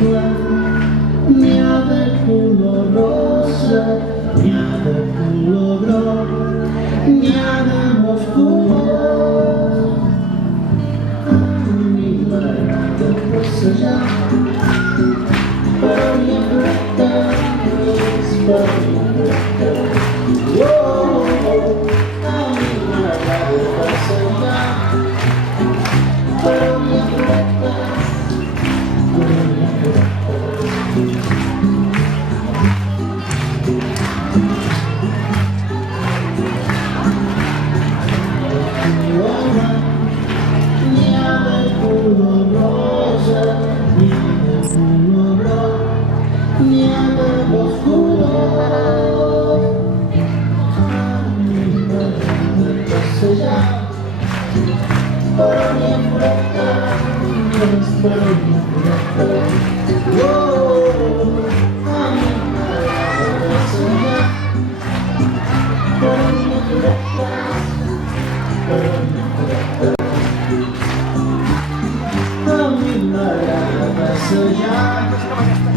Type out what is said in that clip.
mia del culo rosa, mia del culo gro, mia del muscolo. Mi guarda forse già, però mi affretta, spaventa. Oh, mi guarda forse già, però mi affretta. Niente oscuro, passeggiare, ogni fretta, non spero di fretta. Oh, passeggiare, ogni fretta, ogni fretta, passeggiare.